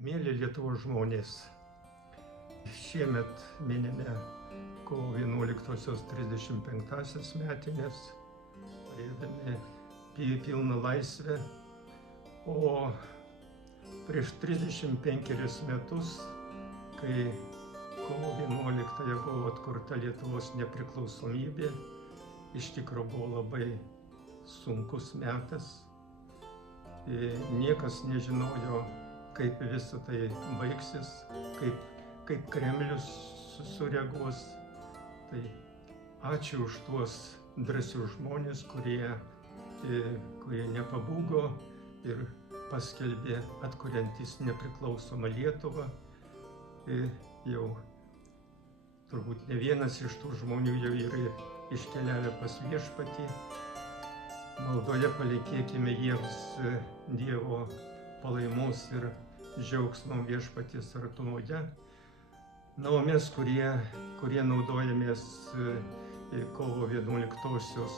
Mėly Lietuvos žmonės, šiemet minime kovo 11-osios 35-asias metinės, turėdami pilną laisvę, o prieš 35 metus, kai kovo 11-ąją buvo atkurta Lietuvos nepriklausomybė, iš tikrųjų buvo labai sunkus metas. Niekas nežinojo, kaip visą tai baigsis, kaip Kremlius sureaguos. Tai ačiū už tuos drąsius žmonės, kurie nepabūgo ir paskelbė atkuriantys nepriklausomą Lietuvą. Jau turbūt ne vienas iš tų žmonių jau yra iškeliavę pas Viešpatį. Maldoje palinkėkime jiems Dievo palaimos ir džiaugsmo Viešpaties artumoje. Na, o mes, kurie naudojamės kovo 11-osios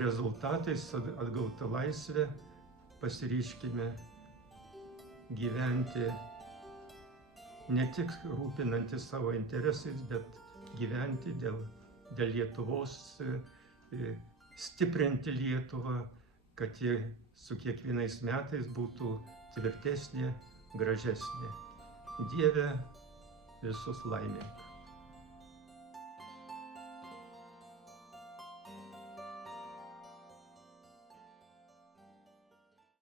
rezultatais atgauta laisvė, pasiryžkime gyventi ne tik rūpinantis savo interesais, bet gyventi dėl Lietuvos, stiprinti Lietuvą, kad ji su kiekvienais metais būtų tvirtesnė, gražesnė. Dieve, visus laimink.